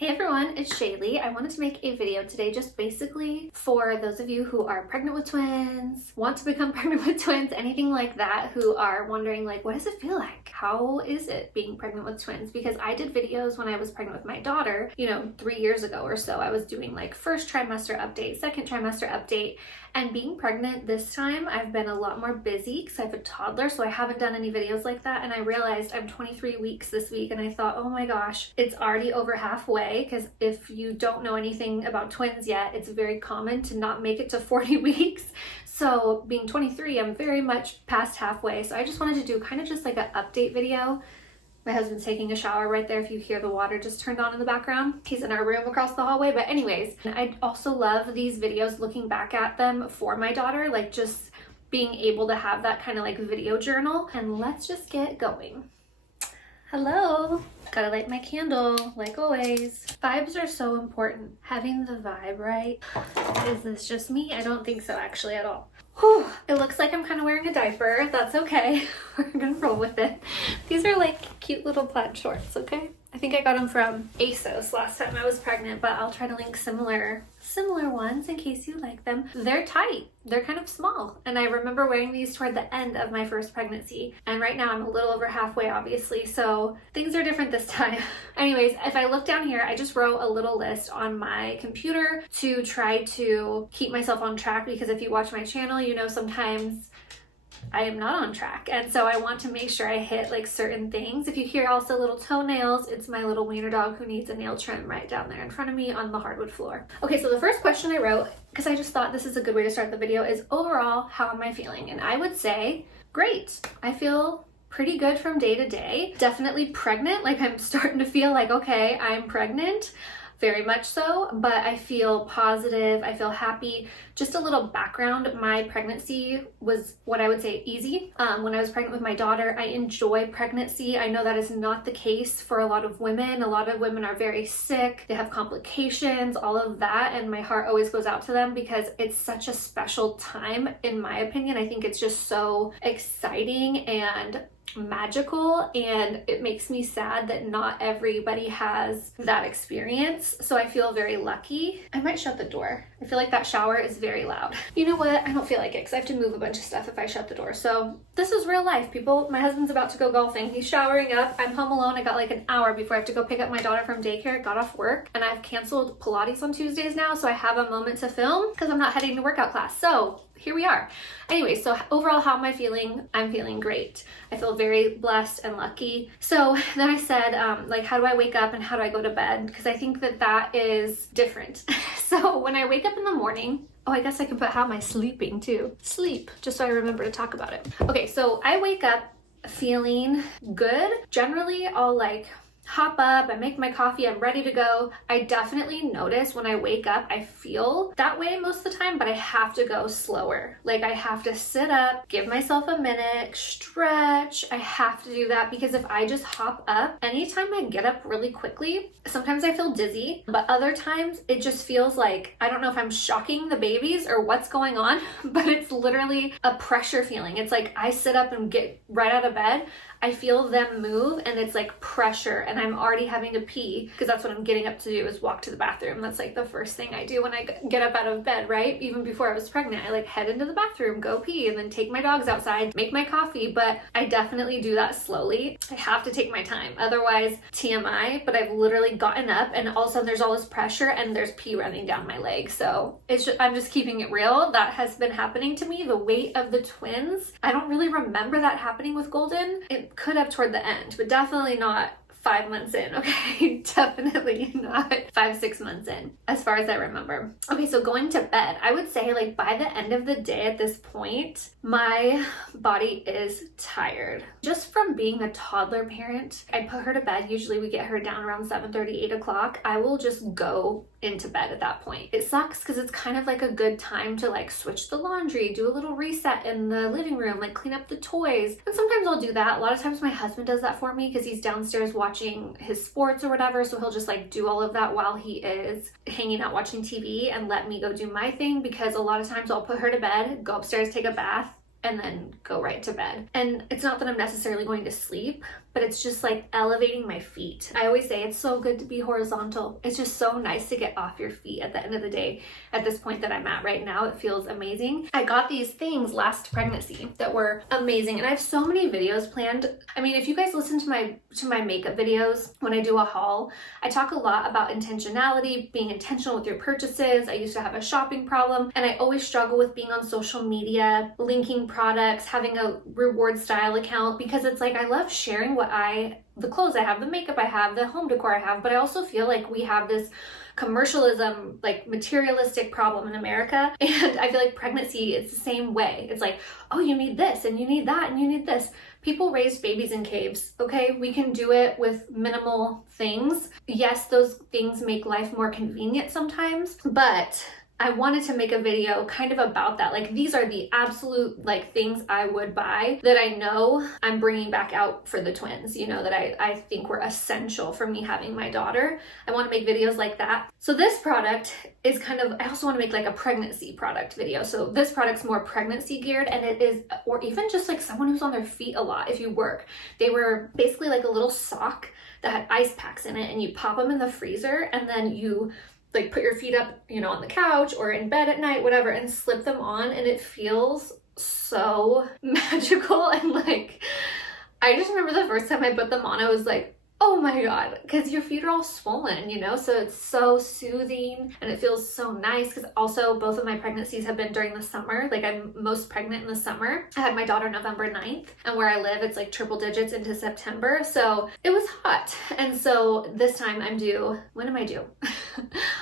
Hey everyone, it's Shaylee. I wanted to make a video today just basically for those of you who are pregnant with twins, want to become pregnant with twins, anything like that, who are wondering like, what does it feel like? How is it being pregnant with twins? Because I did videos when I was pregnant with my daughter, 3 years ago or so. I was doing like first trimester update, second trimester update, and being pregnant this time, I've been a lot more busy because I have a toddler, so I haven't done any videos like that. And I realized I'm 23 weeks this week, and I thought, oh my gosh, it's already over halfway. Because if you don't know anything about twins yet, it's very common to not make it to 40 weeks. So being 23, I'm very much past halfway. So I just wanted to do kind of just like an update video. My husband's taking a shower right there if you hear the water just turned on in the background. He's in our room across the hallway. But anyways, I also love these videos, looking back at them for my daughter, like just being able to have that kind of like video journal. And let's just get going. Hello. Gotta light my candle, like always. Vibes are so important. Having the vibe right. Is this just me? I don't think so actually at all. Whew. It looks like I'm kind of wearing a diaper. That's okay. We're gonna roll with it. These are like cute little plaid shorts, okay? I think I got them from ASOS last time I was pregnant, but I'll try to link similar ones in case you like them. They're tight. They're kind of small. And I remember wearing these toward the end of my first pregnancy. And right now I'm a little over halfway, obviously. So things are different this time. Anyways, if I look down here, I just wrote a little list on my computer to try to keep myself on track, because if you watch my channel, you know sometimes I am not on track. And so I want to make sure I hit like certain things. If you hear also little toenails, it's my little wiener dog who needs a nail trim right down there in front of me on the hardwood floor. Okay, so the first question I wrote, because I just thought this is a good way to start the video, is overall, how am I feeling? And I would say, great. I feel pretty good from day to day. Definitely pregnant. Like I'm starting to feel like, okay, I'm pregnant. Very much so, but I feel positive. I feel happy. Just a little background, my pregnancy was what I would say easy. When I was pregnant with my daughter, I enjoy pregnancy. I know that is not the case for a lot of women. A lot of women are very sick. They have complications, all of that. And my heart always goes out to them because it's such a special time, in my opinion. I think it's just so exciting and magical, and it makes me sad that not everybody has that experience. So I feel very lucky. I might shut the door. I feel like that shower is very loud. You know what? I don't feel like it because I have to move a bunch of stuff if I shut the door. So this is real life, people. My husband's about to go golfing. He's showering up. I'm home alone. I got like an hour before I have to go pick up my daughter from daycare. Got off work, and I've canceled Pilates on Tuesdays now, so I have a moment to film because I'm not heading to workout class. So here we are. Anyway, so overall, how am I feeling? I'm feeling great. I feel very blessed and lucky. So then I said, like, how do I wake up and how do I go to bed? Because I think that that is different. So when I wake up in the morning, oh, I guess I can put how am I sleeping too. Sleep, just so I remember to talk about it. Okay, so I wake up feeling good. Generally, I'll like hop up, I make my coffee, I'm ready to go. I definitely notice when I wake up, I feel that way most of the time, but I have to go slower. Like I have to sit up, give myself a minute, stretch. I have to do that because if I just hop up, anytime I get up really quickly, sometimes I feel dizzy, but other times it just feels like, I don't know if I'm shocking the babies or what's going on, but it's literally a pressure feeling. It's like I sit up and get right out of bed, I feel them move and it's like pressure, and I'm already having to pee because that's what I'm getting up to do, is walk to the bathroom. That's like the first thing I do when I get up out of bed, right? Even before I was pregnant, I like head into the bathroom, go pee, and then take my dogs outside, make my coffee. But I definitely do that slowly. I have to take my time. Otherwise, TMI, but I've literally gotten up and all of a sudden there's all this pressure and there's pee running down my leg. So I'm just keeping it real. That has been happening to me. The weight of the twins, I don't really remember that happening with Golden. It could have toward the end, but definitely not 5 months in, okay? Definitely not 5-6 months in, as far as I remember. Okay, so going to bed, I would say like by the end of the day at this point, my body is tired. Just from being a toddler parent, I put her to bed. Usually we get her down around 7:30, 8 o'clock. I will just go into bed at that point. It sucks because it's kind of like a good time to like switch the laundry, do a little reset in the living room, like clean up the toys. And sometimes I'll do that. A lot of times my husband does that for me because he's downstairs watching his sports or whatever. So he'll just like do all of that while he is hanging out watching TV and let me go do my thing, because a lot of times I'll put her to bed, go upstairs, take a bath, and then go right to bed. And it's not that I'm necessarily going to sleep, but it's just like elevating my feet. I always say it's so good to be horizontal. It's just so nice to get off your feet at the end of the day. At this point that I'm at right now, it feels amazing. I got these things last pregnancy that were amazing, and I have so many videos planned. I mean, if you guys listen to my makeup videos when I do a haul, I talk a lot about intentionality, being intentional with your purchases. I used to have a shopping problem, and I always struggle with being on social media, linking products, having a reward style account, because it's like I love sharing the clothes I have, the makeup I have, the home decor I have, but I also feel like we have this commercialism, like materialistic problem in America. And I feel like pregnancy, it's the same way. It's like, oh, you need this and you need that and you need this. People raise babies in caves, okay? We can do it with minimal things. Yes, those things make life more convenient sometimes, but I wanted to make a video kind of about that. Like, these are the absolute like things I would buy that I know I'm bringing back out for the twins, you know, that I think were essential for me having my daughter. I want to make videos like that. So this product is kind of, I also want to make like a pregnancy product video. So this product's more pregnancy geared, and it is, or even just like someone who's on their feet a lot if you work. They were basically like a little sock that had ice packs in it, and you pop them in the freezer, and then you like put your feet up, you know, on the couch or in bed at night, whatever, and slip them on, and it feels so magical. And like, I just remember the first time I put them on, I was like, oh my God, because your feet are all swollen, you know, so it's so soothing and it feels so nice. Because also both of my pregnancies have been during the summer. Like, I'm most pregnant in the summer. I had my daughter November 9th, and where I live, it's like triple digits into September. So it was hot. And so this time I'm due, when am I due?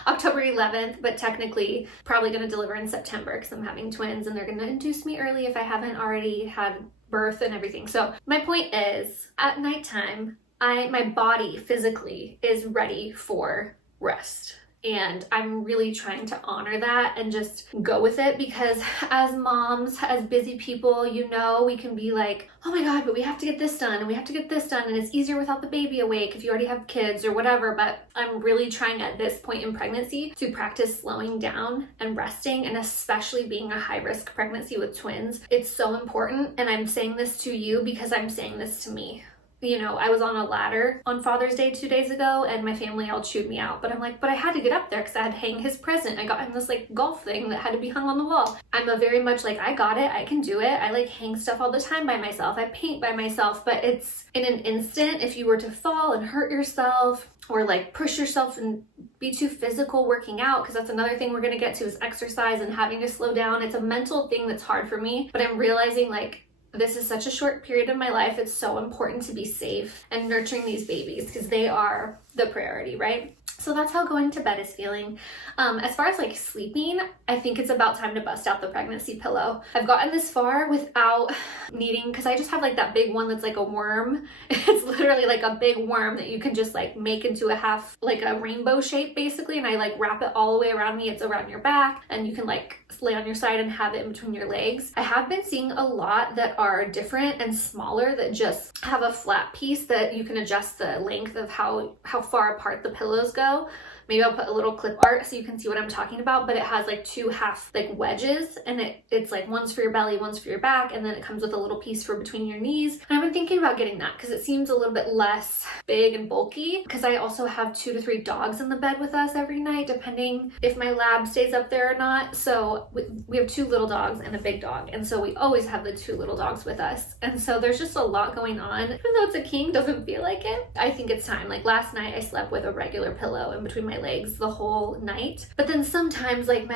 October 11th, but technically probably going to deliver in September because I'm having twins and they're going to induce me early if I haven't already had birth and everything. So my point is, at nighttime, my body physically is ready for rest. And I'm really trying to honor that and just go with it, because as moms, as busy people, you know, we can be like, oh my God, but we have to get this done and we have to get this done, and it's easier without the baby awake if you already have kids or whatever. But I'm really trying at this point in pregnancy to practice slowing down and resting, and especially being a high risk pregnancy with twins. It's so important. And I'm saying this to you because I'm saying this to me. You know, I was on a ladder on Father's Day 2 days ago, and my family all chewed me out. But I'm like, but I had to get up there because I had to hang his present. I got him this like golf thing that had to be hung on the wall. I'm a very much like, I got it, I can do it. I like hang stuff all the time by myself. I paint by myself, but it's in an instant. If you were to fall and hurt yourself, or like push yourself and be too physical working out, because that's another thing we're gonna get to is exercise and having to slow down. It's a mental thing that's hard for me, but I'm realizing like, this is such a short period of my life. It's so important to be safe and nurturing these babies because they are the priority, right? So that's how going to bed is feeling. As far as like sleeping, I think it's about time to bust out the pregnancy pillow. I've gotten this far without needing, because I just have like that big one that's like a worm. It's literally like a big worm that you can just like make into a half, like a rainbow shape basically. And I like wrap it all the way around me. It's around your back, and you can like lay on your side and have it in between your legs. I have been seeing a lot that are different and smaller that just have a flat piece that you can adjust the length of how far apart the pillows go. Maybe I'll put a little clip art so you can see what I'm talking about, but it has like two half like wedges, and it's like one's for your belly, one's for your back, and then it comes with a little piece for between your knees. And I've been thinking about getting that because it seems a little bit less big and bulky, because I also have 2 to 3 dogs in the bed with us every night, depending if my lab stays up there or not. So we have 2 little dogs and a big dog, and so we always have the 2 little dogs with us. And so there's just a lot going on. Even though it's a king, doesn't feel like it. I think it's time. Like last night I slept with a regular pillow in between my legs the whole night, but then sometimes like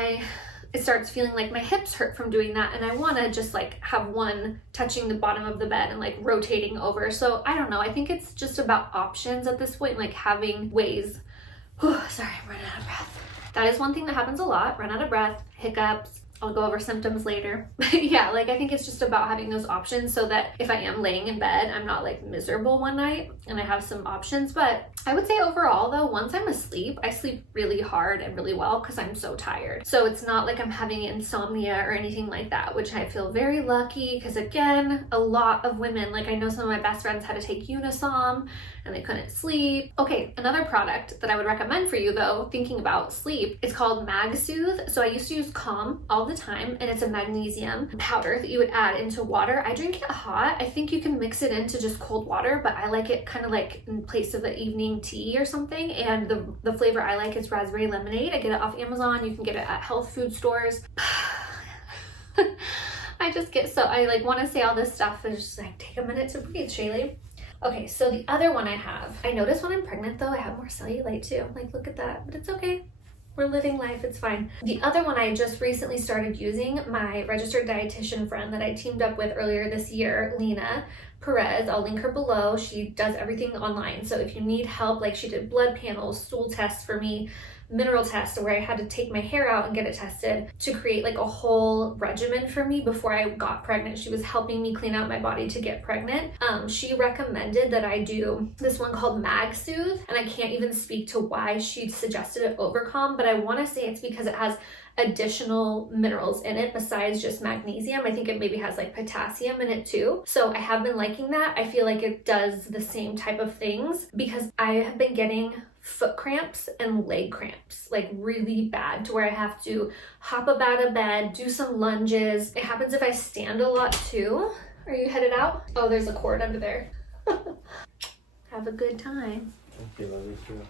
it starts feeling like my hips hurt from doing that, and I want to just like have one touching the bottom of the bed and like rotating over. So I don't know, I think it's just about options at this point, like having ways. Sorry, I'm running out of breath. That is one thing that happens a lot, run out of breath, hiccups. I'll go over symptoms later. But yeah, like I think it's just about having those options so that if I am laying in bed, I'm not like miserable one night and I have some options. But I would say overall though, once I'm asleep, I sleep really hard and really well because I'm so tired. So it's not like I'm having insomnia or anything like that, which I feel very lucky because again, a lot of women, like I know some of my best friends had to take Unisom and they couldn't sleep. Okay, another product that I would recommend for you though, thinking about sleep, it's called Mag Soothe. So I used to use Calm all the the time, and it's a magnesium powder that you would add into water. I drink it hot. I think you can mix it into just cold water, but I like it kind of like in place of the evening tea or something. And the flavor I like is raspberry lemonade. I get it off Amazon. You can get it at health food stores. I just get so, I like want to say all this stuff and just like take a minute to breathe, Shaylee. Okay, so the other one I have, I notice when I'm pregnant though, I have more cellulite too. Like, look at that, but it's okay. We're living life, it's fine. The other one I just recently started using, my registered dietitian friend that I teamed up with earlier this year, Lena Perez, I'll link her below. She does everything online. So if you need help, like she did blood panels, stool tests for me, mineral tests where I had to take my hair out and get it tested to create like a whole regimen for me before I got pregnant. She was helping me clean out my body to get pregnant. She recommended that I do this one called Mag Soothe, and I can't even speak to why she suggested it over Calm, but I want to say it's because it has additional minerals in it besides just magnesium. I think it maybe has like potassium in it too. So I have been liking that. I feel like it does the same type of things because I have been getting foot cramps and leg cramps, like really bad, to where I have to hop up out of bed, do some lunges. It happens if I stand a lot too. Are you headed out? Oh, there's a cord under there. Have a good time. Okay, love you too.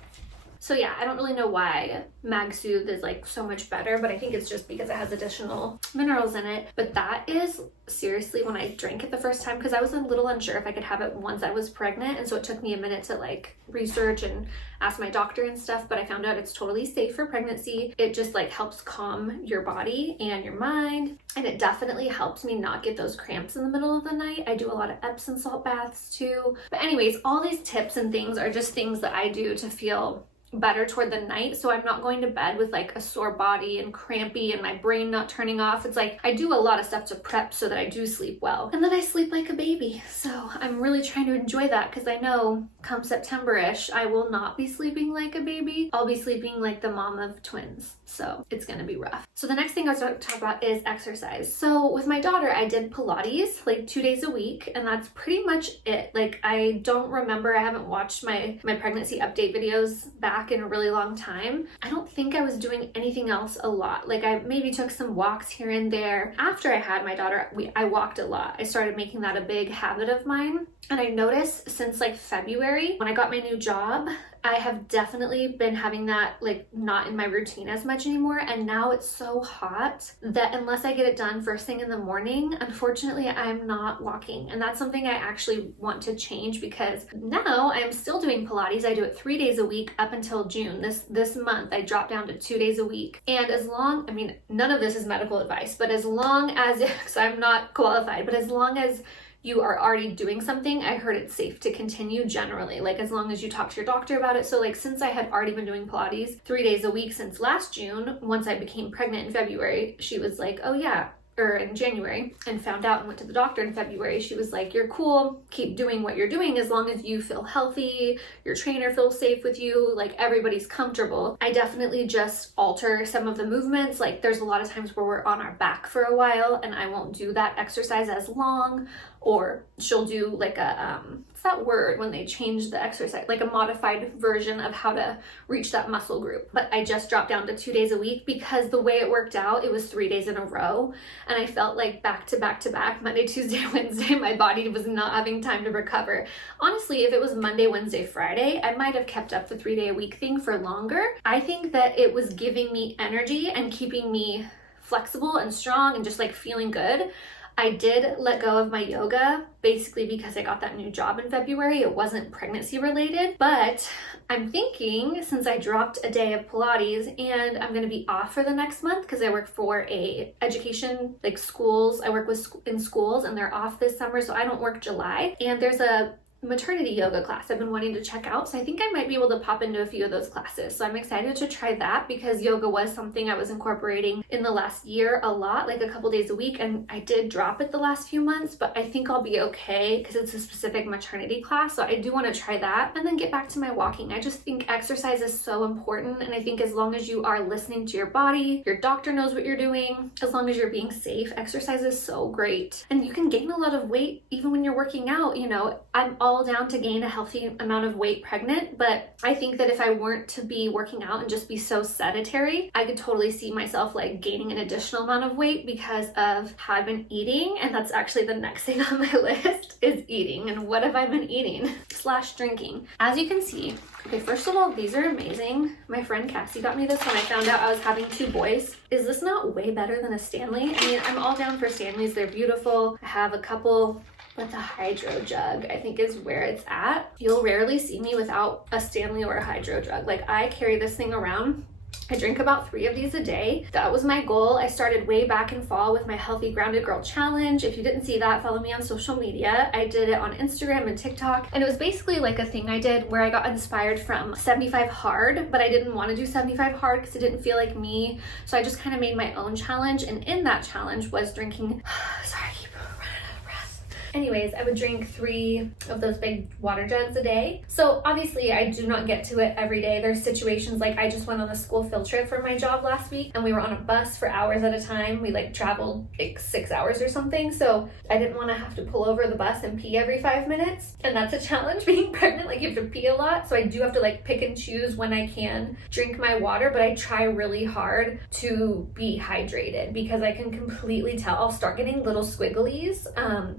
So yeah, I don't really know why Mag Soothe is like so much better, but I think it's just because it has additional minerals in it. But that is seriously when I drank it the first time, because I was a little unsure if I could have it once I was pregnant, and so it took me a minute to like research and ask my doctor and stuff, but I found out it's totally safe for pregnancy. It just like helps calm your body and your mind, and it definitely helps me not get those cramps in the middle of the night. I do a lot of Epsom salt baths too. But anyways, all these tips and things are just things that I do to feel better toward the night, so I'm not going to bed with like a sore body and crampy and my brain not turning off. It's like I do a lot of stuff to prep so that I do sleep well, and then I sleep like a baby. So I'm really trying to enjoy that, because I know come September-ish I will not be sleeping like a baby. I'll be sleeping like the mom of twins, so it's gonna be rough. So the next thing I was going to talk about is exercise. So with my daughter, I did Pilates like 2 days a week, and that's pretty much it. Like I don't remember, I haven't watched my pregnancy update videos back in a really long time. I don't think I was doing anything else a lot. Like I maybe took some walks here and there. After I had my daughter, I walked a lot. I started making that a big habit of mine. And I noticed since like February, when I got my new job, I have definitely been having that like not in my routine as much anymore. And now it's so hot that unless I get it done first thing in the morning, unfortunately, I'm not walking. And that's something I actually want to change, because now I'm still doing Pilates. I do it 3 days a week up until June. This month, I dropped down to 2 days a week. And as long, I mean, none of this is medical advice, but as long as, because I'm not qualified, but as long as you are already doing something, I heard it's safe to continue generally, like as long as you talk to your doctor about it. So like since I had already been doing Pilates 3 days a week since last June, once I became pregnant in February, she was like, oh yeah, or in January, and found out and went to the doctor in February. She was like, you're cool, keep doing what you're doing as long as you feel healthy, your trainer feels safe with you, like everybody's comfortable. I definitely just alter some of the movements. Like there's a lot of times where we're on our back for a while and I won't do that exercise as long, or she'll do like a what's that word when they change the exercise, like a modified version of how to reach that muscle group. But I just dropped down to 2 days a week because the way it worked out, it was 3 days in a row, and I felt like back to back to back, Monday, Tuesday, Wednesday, my body was not having time to recover. Honestly, if it was Monday, Wednesday, Friday, I might have kept up the 3 day a week thing for longer. I think that it was giving me energy and keeping me flexible and strong and just like feeling good. I did let go of my yoga basically because I got that new job in February. It wasn't pregnancy related, but I'm thinking since I dropped a day of Pilates and I'm going to be off for the next month because I work for a education, like schools. I work with in schools and they're off this summer, so I don't work July. And there's a maternity yoga class I've been wanting to check out, so I think I might be able to pop into a few of those classes. So I'm excited to try that because yoga was something I was incorporating in the last year a lot, like a couple days a week, and I did drop it the last few months, but I think I'll be okay because it's a specific maternity class. So I do want to try that and then get back to my walking. I just think exercise is so important, and I think as long as you are listening to your body, your doctor knows what you're doing, as long as you're being safe, exercise is so great. And you can gain a lot of weight even when you're working out. You know, I'm all all down to gain a healthy amount of weight pregnant, but I think that if I weren't to be working out and just be so sedentary, I could totally see myself like gaining an additional amount of weight because of how I've been eating. And that's actually the next thing on my list is eating. And what have I been eating / drinking? As you can see, okay, first of all, these are amazing. My friend Cassie got me this when I found out I was having 2 boys. Is this not way better than a Stanley? I mean, I'm all down for Stanleys. They're beautiful. I have a couple, but the hydro jug I think is where it's at. You'll rarely see me without a Stanley or a hydro jug. Like, I carry this thing around. I drink about 3 of these a day. That was my goal. I started way back in fall with my Healthy Grounded Girl Challenge. If you didn't see that, follow me on social media. I did it on Instagram and TikTok. And it was basically like a thing I did where I got inspired from 75 hard, but I didn't want to do 75 hard because it didn't feel like me. So I just kind of made my own challenge. And in that challenge was drinking, sorry, I keep running out of breath. Anyways, I would drink 3 of those big water jugs a day. So obviously I do not get to it every day. There's situations like I just went on a school field trip for my job last week and we were on a bus for hours at a time. We like traveled like 6 hours or something. So I didn't want to have to pull over the bus and pee every 5 minutes. And that's a challenge being pregnant. Like, you have to pee a lot. So I do have to like pick and choose when I can drink my water, but I try really hard to be hydrated because I can completely tell I'll start getting little squigglies.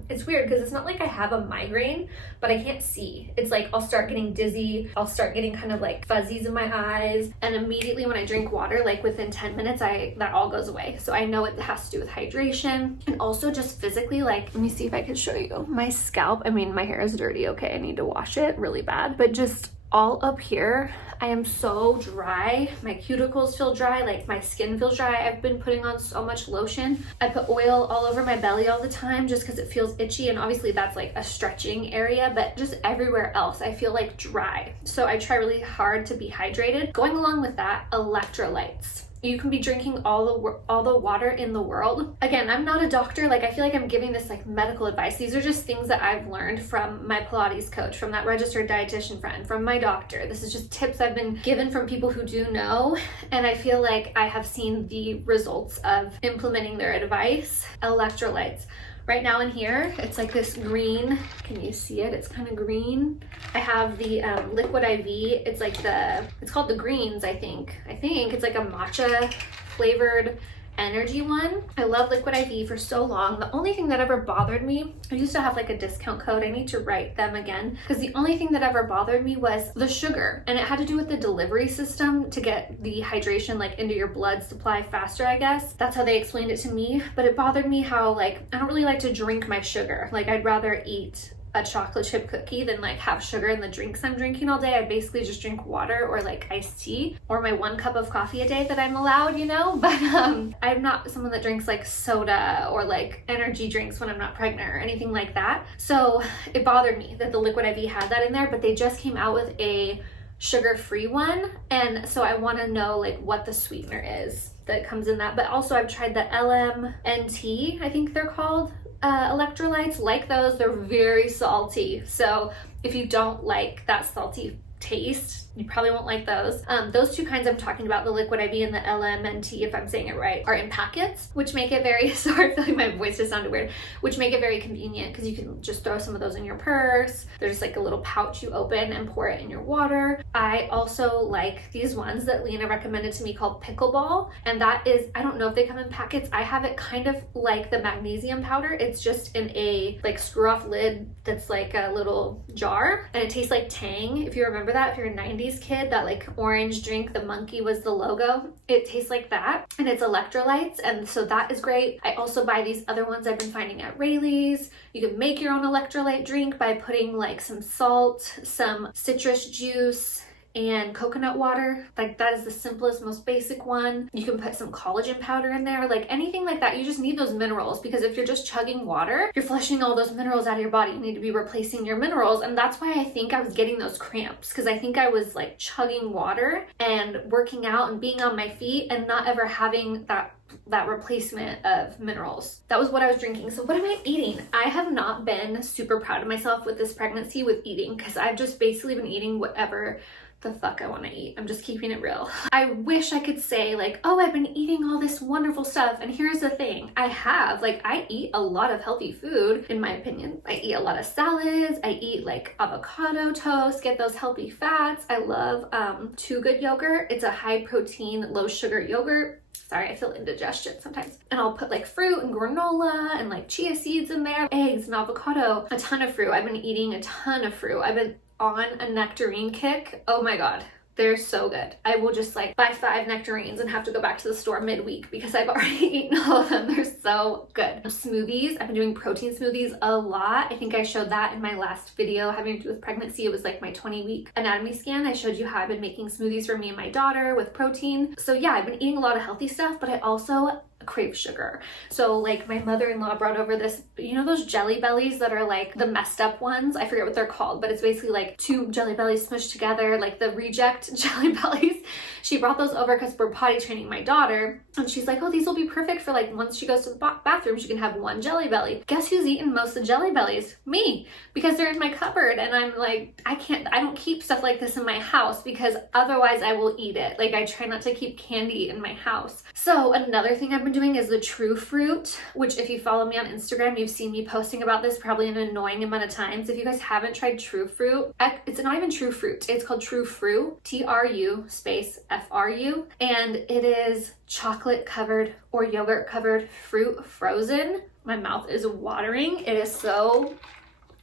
It's weird because it's not like I have a migraine, but I can't see. It's like I'll start getting dizzy. I'll start getting kind of like fuzzies in my eyes. And immediately when I drink water, like within 10 minutes, that all goes away. So I know it has to do with hydration and also just physically, like, let me see if I can show you my scalp. I mean, my hair is dirty. Okay, I need to wash it really bad, but just all up here, I am so dry. My cuticles feel dry, like my skin feels dry. I've been putting on so much lotion. I put oil all over my belly all the time just because it feels itchy, and obviously that's like a stretching area, but just everywhere else I feel like dry. So I try really hard to be hydrated. Going along with that, electrolytes. You can be drinking all the water in the world. Again, I'm not a doctor. Like, I feel like I'm giving this like medical advice. These are just things that I've learned from my Pilates coach, from that registered dietitian friend, from my doctor. This is just tips I've been given from people who do know. And I feel like I have seen the results of implementing their advice. Electrolytes. Right now in here, it's like this green. Can you see it? It's kind of green. I have the Liquid IV. It's called the Greens, I think. It's like a matcha flavored energy one. I love Liquid IV for so long. The only thing that ever bothered me, I used to have like a discount code. I need to write them again because the only thing that ever bothered me was the sugar, and it had to do with the delivery system to get the hydration like into your blood supply faster, I guess. That's how they explained it to me. But it bothered me how like I don't really like to drink my sugar. Like, I'd rather eat a chocolate chip cookie than like have sugar in the drinks I'm drinking all day. I basically just drink water or like iced tea or my 1 cup of coffee a day that I'm allowed, you know. But I'm not someone that drinks like soda or like energy drinks when I'm not pregnant or anything like that. So it bothered me that the Liquid IV had that in there, but they just came out with a sugar-free one, and so I want to know like what the sweetener is that comes in that. But also I've tried the LMNT, I think they're called, electrolytes. Like those, they're very salty. So if you don't like that salty taste, you probably won't like those. Those 2 kinds I'm talking about, the Liquid IV and the LMNT, if I'm saying it right, are in packets, which make it very, sorry, I feel like my voice just sounded weird, which make it very convenient because you can just throw some of those in your purse. There's just like a little pouch you open and pour it in your water. I also like these ones that Lena recommended to me called Pickleball, and that is, I don't know if they come in packets. I have it kind of like the magnesium powder. It's just in a like screw off lid that's like a little jar, and it tastes like Tang. If you remember that, if you're a 90s kid, that like orange drink, the monkey was the logo. It tastes like that, and it's electrolytes, and so that is great. I also buy these other ones I've been finding at Rayleigh's. You can make your own electrolyte drink by putting like some salt, some citrus juice, and coconut water. Like, that is the simplest, most basic one. You can put some collagen powder in there, like anything like that. You just need those minerals, because if you're just chugging water, you're flushing all those minerals out of your body. You need to be replacing your minerals. And that's why I think I was getting those cramps, because I think I was like chugging water and working out and being on my feet and not ever having that replacement of minerals. That was what I was drinking. So what am I eating? I have not been super proud of myself with this pregnancy with eating, because I've just basically been eating whatever the fuck I want to eat. I'm just keeping it real. I wish I could say like, oh, I've been eating all this wonderful stuff. And here's the thing, I have, like, I eat a lot of healthy food, in my opinion. I eat a lot of salads. I eat like avocado toast, get those healthy fats. I love Too Good yogurt. It's a high protein, low sugar yogurt. Sorry, I feel indigestion sometimes. And I'll put like fruit and granola and like chia seeds in there, eggs and avocado, a ton of fruit. I've been eating a ton of fruit. I've been on a nectarine kick. Oh my God. They're so good. I will just like buy 5 nectarines and have to go back to the store midweek because I've already eaten all of them. They're so good. Smoothies. I've been doing protein smoothies a lot. I think I showed that in my last video having to do with pregnancy. It was like my 20-week anatomy scan. I showed you how I've been making smoothies for me and my daughter with protein. So yeah, I've been eating a lot of healthy stuff, but I also crave sugar. So like my mother-in-law brought over this, you know, those Jelly Bellies that are like the messed up ones? I forget what they're called, but it's basically like 2 Jelly Bellies smushed together, like the reject Jelly Bellies. She brought those over because we're potty training my daughter. And she's like, oh, these will be perfect for like once she goes to the bathroom, she can have 1 Jelly Belly. Guess who's eaten most of the Jelly Bellies? Me, because they're in my cupboard. And I'm like, I don't keep stuff like this in my house because otherwise I will eat it. Like I try not to keep candy in my house. So another thing I've been doing is the True Fruit, which if you follow me on Instagram, you've seen me posting about this probably an annoying amount of times. If you guys haven't tried True Fruit, it's not even True Fruit. It's called True Fruit, TRU space FRU. And it is chocolate covered or yogurt covered fruit frozen. My mouth is watering. It is so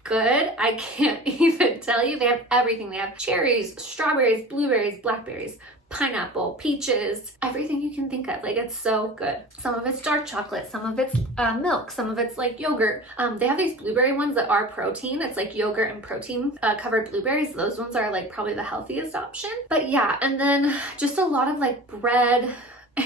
good. I can't even tell you. They have everything. They have cherries, strawberries, blueberries, blackberries, pineapple, peaches, everything you can think of. Like, it's so good. Some of it's dark chocolate, some of it's milk, some of it's like yogurt. They have these blueberry ones that are protein. It's like yogurt and protein covered blueberries. Those ones are like probably the healthiest option. But yeah, and then just a lot of like bread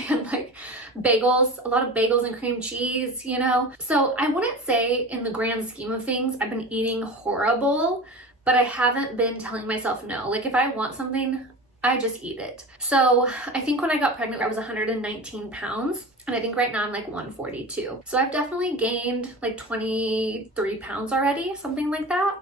and like bagels, a lot of bagels and cream cheese, you know? So I wouldn't say in the grand scheme of things, I've been eating horrible, but I haven't been telling myself no. Like if I want something, I just eat it. So I think when I got pregnant, I was 119 pounds. And I think right now I'm like 142. So I've definitely gained like 23 pounds already, something like that,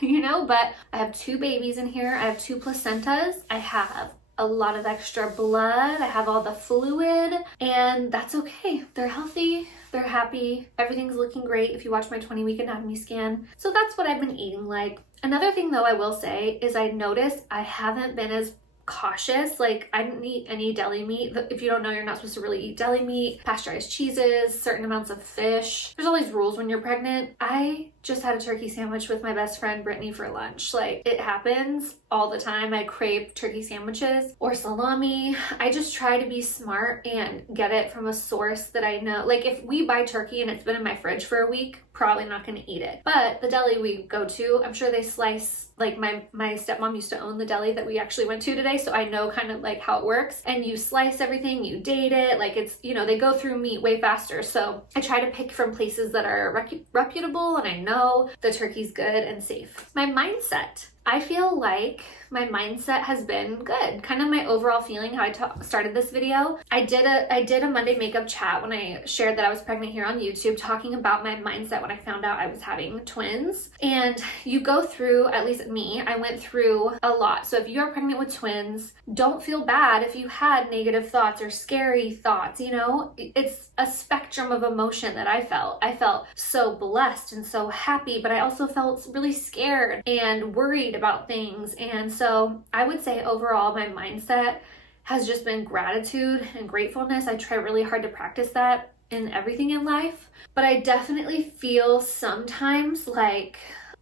you know, but I have 2 babies in here. I have 2 placentas. I have a lot of extra blood. I have all the fluid, and that's okay. They're healthy. They're happy. Everything's looking great if you watch my 20-week anatomy scan. So that's what I've been eating like. Another thing though I will say is I noticed I haven't been as cautious. Like I didn't eat any deli meat. If you don't know, you're not supposed to really eat deli meat, pasteurized cheeses, certain amounts of fish. There's all these rules when you're pregnant. I just had a turkey sandwich with my best friend Brittany for lunch. Like it happens all the time. I crave turkey sandwiches or salami. I just try to be smart and get it from a source that I know. Like if we buy turkey and it's been in my fridge for a week, probably not going to eat it. But the deli we go to, I'm sure they slice, like my stepmom used to own the deli that we actually went to today, so I know kind of like how it works. And you slice everything, you date it, like it's, you know, they go through meat way faster. So I try to pick from places that are reputable and I know the turkey's good and safe. My mindset. I feel like my mindset has been good. Kind of my overall feeling how I started this video. I did a Monday makeup chat when I shared that I was pregnant here on YouTube, talking about my mindset when I found out I was having twins. And you go through, at least me, I went through a lot. So if you're pregnant with twins, don't feel bad if you had negative thoughts or scary thoughts, you know? It's a spectrum of emotion that I felt. I felt so blessed and so happy, but I also felt really scared and worried about things. And so I would say overall my mindset has just been gratitude and gratefulness. I try really hard to practice that in everything in life, but I definitely feel sometimes like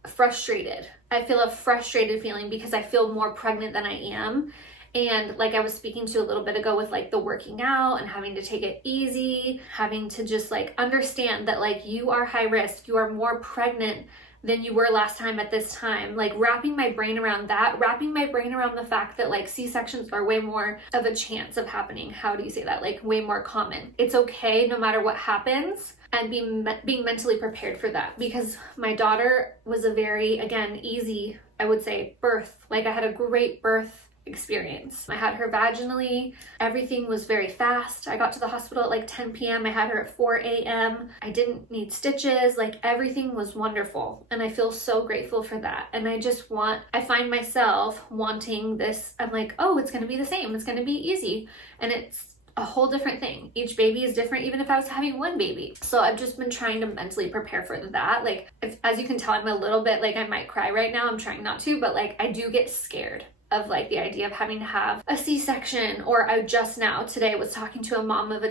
frustrated. I feel a frustrated feeling because I feel more pregnant than I am. And like I was speaking to a little bit ago with like the working out and having to take it easy, having to just like understand that like you are high risk, you are more pregnant than you were last time at this time. Like wrapping my brain around that, wrapping my brain around the fact that like C-sections are way more of a chance of happening. How do you say that? Like way more common. It's okay no matter what happens, and being mentally prepared for that, because my daughter was a very, again, easy, I would say, birth. Like I had a great birth experience. I had her vaginally. Everything was very fast. I got to the hospital at like 10 p.m. I had her at 4 a.m. I didn't need stitches. Like everything was wonderful. And I feel so grateful for that. And I find myself wanting this. I'm like, oh, it's going to be the same. It's going to be easy. And it's a whole different thing. Each baby is different, even if I was having one baby. So I've just been trying to mentally prepare for that. Like, as you can tell, I'm a little bit like, I might cry right now. I'm trying not to, but like, I do get scared of like the idea of having to have a C-section. Or I just now today was talking to a mom of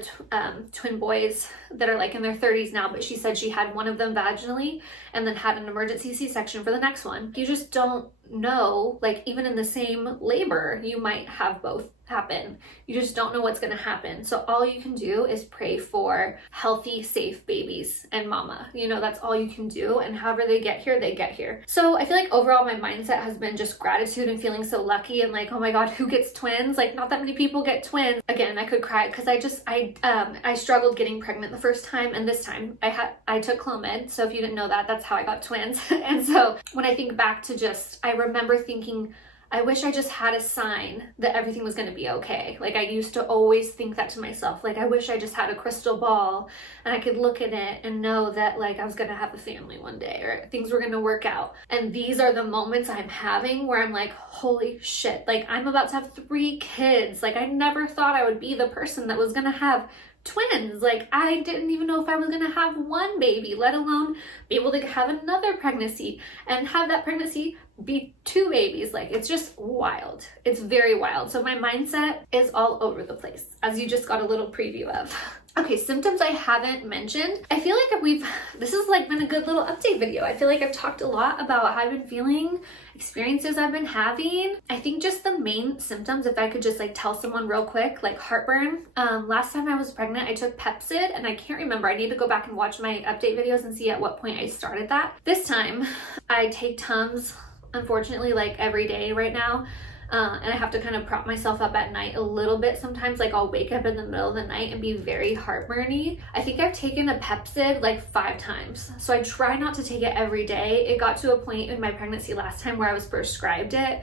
twin boys that are like in their 30s now, but she said she had one of them vaginally and then had an emergency C-section for the next one. You just don't know, like even in the same labor, you might have both happen. You just don't know what's going to happen. So all you can do is pray for healthy, safe babies and mama. You know, that's all you can do. And however they get here, they get here. So I feel like overall my mindset has been just gratitude and feeling so lucky and like, oh my God, who gets twins? Like not that many people get twins. Again, I could cry because I struggled getting pregnant the first time, and this time I took Clomid. So if you didn't know that, that's how I got twins. And so when I think back to I remember thinking, I wish I just had a sign that everything was going to be okay. Like I used to always think that to myself. Like I wish I just had a crystal ball and I could look at it and know that like I was going to have a family one day or things were going to work out. And these are the moments I'm having where I'm like, holy shit, like I'm about to have 3 kids. Like I never thought I would be the person that was going to have twins. Like I didn't even know if I was gonna have one baby, let alone be able to have another pregnancy and have that pregnancy be 2 babies. Like it's just wild. It's very wild. So my mindset is all over the place, as you just got a little preview of. Okay, symptoms I haven't mentioned. I feel like this has like been a good little update video. I feel like I've talked a lot about how I've been feeling, experiences I've been having. I think just the main symptoms, if I could just like tell someone real quick, like heartburn. Last time I was pregnant, I took Pepcid and I can't remember. I need to go back and watch my update videos and see at what point I started that. This time I take Tums, unfortunately, like every day right now. And I have to kind of prop myself up at night a little bit sometimes. Like I'll wake up in the middle of the night and be very heartburny. I think I've taken a Pepcid like 5 times. So I try not to take it every day. It got to a point in my pregnancy last time where I was prescribed it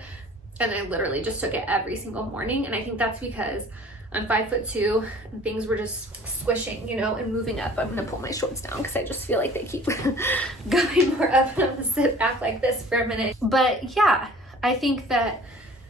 and I literally just took it every single morning. And I think that's because I'm 5'2" and things were just squishing, you know, and moving up. I'm gonna pull my shorts down because I just feel like they keep going more up, and I'm gonna sit back like this for a minute. But yeah, I think that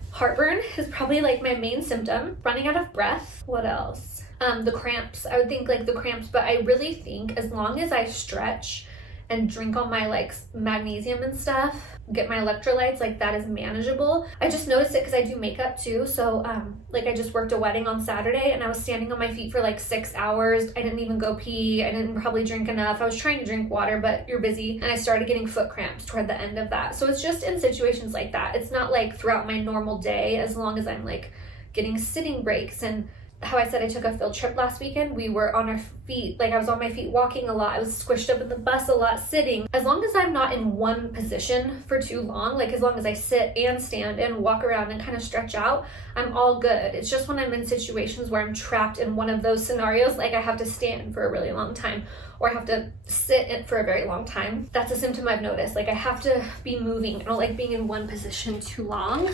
heartburn is probably like my main symptom. Running out of breath. What else? The cramps. I would think like the cramps, but I really think as long as I stretch and drink all my like magnesium and stuff, get my electrolytes, like that is manageable. I just noticed it because I do makeup too. So like I just worked a wedding on Saturday and I was standing on my feet for like 6 hours. I didn't even go pee. I didn't probably drink enough. I was trying to drink water, but you're busy. And I started getting foot cramps toward the end of that. So it's just in situations like that. It's not like throughout my normal day, as long as I'm like getting sitting breaks. And how I said I took a field trip last weekend, we were on our feet, like I was on my feet walking a lot, I was squished up in the bus a lot sitting. As long as I'm not in one position for too long, like as long as I sit and stand and walk around and kind of stretch out, I'm all good. It's just when I'm in situations where I'm trapped in one of those scenarios, like I have to stand for a really long time or I have to sit for a very long time, that's a symptom I've noticed. Like I have to be moving. I don't like being in one position too long.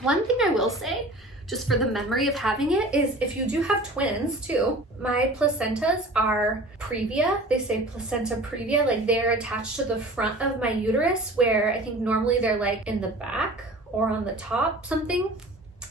One thing I will say, just for the memory of having it, is if you do have twins too, my placentas are previa. They say placenta previa, like they're attached to the front of my uterus, where I think normally they're like in the back or on the top, something.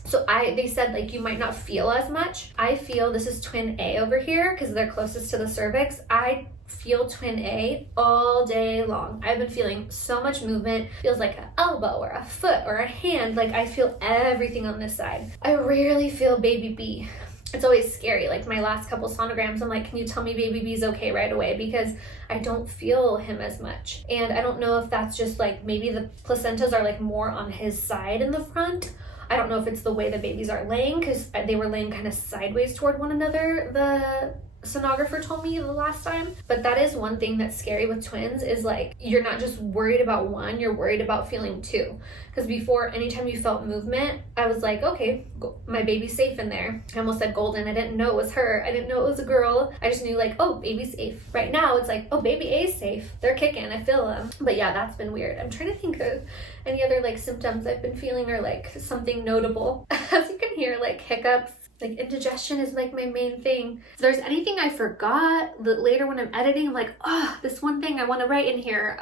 So they said like you might not feel as much. I feel, this is twin A over here because they're closest to the cervix. I feel twin A all day long. I've been feeling so much movement. Feels like an elbow or a foot or a hand. Like I feel everything on this side. I rarely feel baby B. It's always scary. Like my last couple sonograms, I'm like, can you tell me baby B's okay right away? Because I don't feel him as much. And I don't know if that's just like maybe the placentas are like more on his side in the front. I don't know if it's the way the babies are laying, because they were laying kind of sideways toward one another, the sonographer told me the last time. But that is one thing that's scary with twins, is like you're not just worried about one, you're worried about feeling two. Because before, anytime you felt movement, I was like, okay, my baby's safe in there. I almost said golden. I didn't know it was her. I didn't know it was a girl. I just knew like, oh, baby's safe. Right now it's like, oh, baby A is safe. They're kicking. I feel them. But yeah, that's been weird. I'm trying to think of any other like symptoms I've been feeling, or like something notable. As you can hear, like hiccups. Like indigestion is like my main thing. If there's anything I forgot that later when I'm editing, I'm like, oh, this one thing I want to write in here,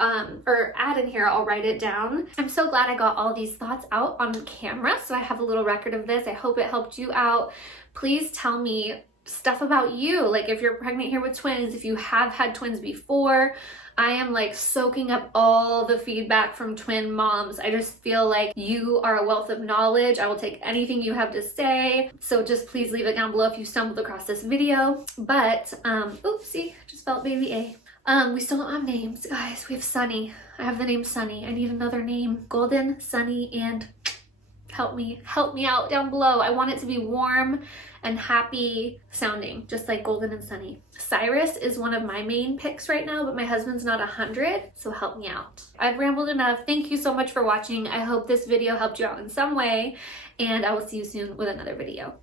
or add in here, I'll write it down. I'm so glad I got all these thoughts out on camera, so I have a little record of this. I hope it helped you out. Please tell me stuff about you. Like if you're pregnant here with twins, if you have had twins before. I am like soaking up all the feedback from twin moms. I just feel like you are a wealth of knowledge. I will take anything you have to say. So just please leave it down below if you stumbled across this video. But, oopsie, just spelled baby A. We still don't have names, guys. We have Sunny. I have the name Sunny. I need another name. Golden, Sunny, and help me out down below. I want it to be warm and happy sounding, just like Golden and Sunny. Cyrus is one of my main picks right now, but my husband's not 100, so help me out. I've rambled enough. Thank you so much for watching. I hope this video helped you out in some way, and I will see you soon with another video.